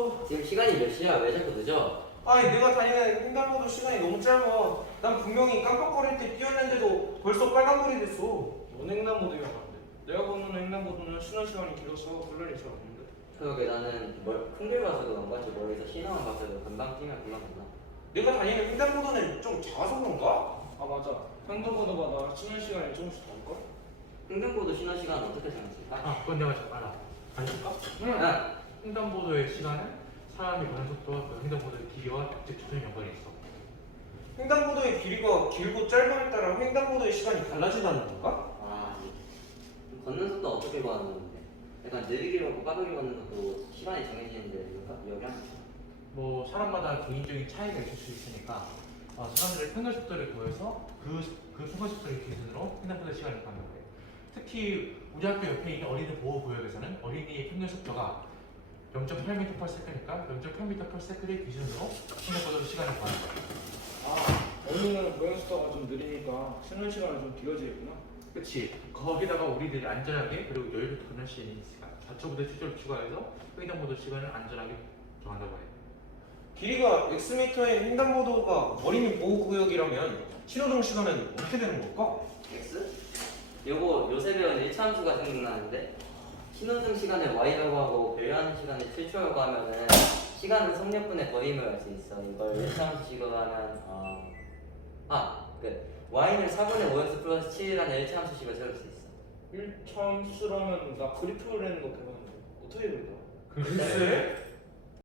지금 시간이 몇 시야? 왜 자꾸 늦어? 아니 내가 다니는 횡단보도 시간이 너무 짧아. 난 분명히 깜빡거릴 때 뛰었는데도 벌써 빨간불이 됐어. 뭔 횡단보도야 근데? 내가 보는 횡단보도는 신호 시간이 길어서 혼란이 잘 없는데. 그러게 나는 큰길 봐서도 안 봤지 멀리서 신호만 봤어도 금방 뛰면 금방 갔나? 내가 다니는 횡단보도는 좀 작아서 그런가? 아 맞아. 횡단보도마다 신호 시간이 조금씩 다를걸? 횡단보도 신호 시간 어떻게 정했지? 그건 내가 잘 알아. 알려줄까? 응. 횡단보도의 시간은 사람이 가는 속도와 그 횡단보도의 길이와 직접적인 연관이 있어. 횡단보도의 길이가 길고 짧음에 따라 횡단보도의 시간이 달라진다는 건가? 아, 걷는 속도 어떻게 구하는 건데? 약간 느리게 걷고 빠르게 걷는 것도 시간이 정해지는데 여기랑 뭐 사람마다 개인적인 차이가 있을 수 있으니까 사람들의 평균 속도를 구해서 그 순간 속도를 기준으로 횡단보도 시간을 구하는 거예요. 특히 우리 학교 옆에 있는 어린이 보호구역에서는 어린이의 평균 속도가 0.8m/s니까 0.8m/s를 기준으로 횡단보도 시간을 구하는 거예요. 아 어린이는 보행 속도가 좀 느리니까 신호 시간이 좀 길어지겠구나. 그치. 거기다가 우리들이 안전하게 그리고 여유롭게 건널 수 있는 시간 4초부터 7초를 추가해서 횡단보도 시간을 안전하게 정한다고 해요. 길이가 X미터의 횡단보도가 어린이 보호구역이라면 신호등 시간은 어떻게 되는 걸까? X? 요거 요새 배운 1차 함수가 생각나는데 신호등 시간을 Y라고 하고 배려하는 시간을 7초라고 하면은 시간은 속력분의 거림을 알 수 있어. 이걸 1차 함수식으로 하면 Y는 4분의 5x 플러스 7이라는 1차 함수식을 세울 수 있어. 1차 함수라면 나 그리프를 내는 거 배웠는데 어떻게 그릴까? 글쎄?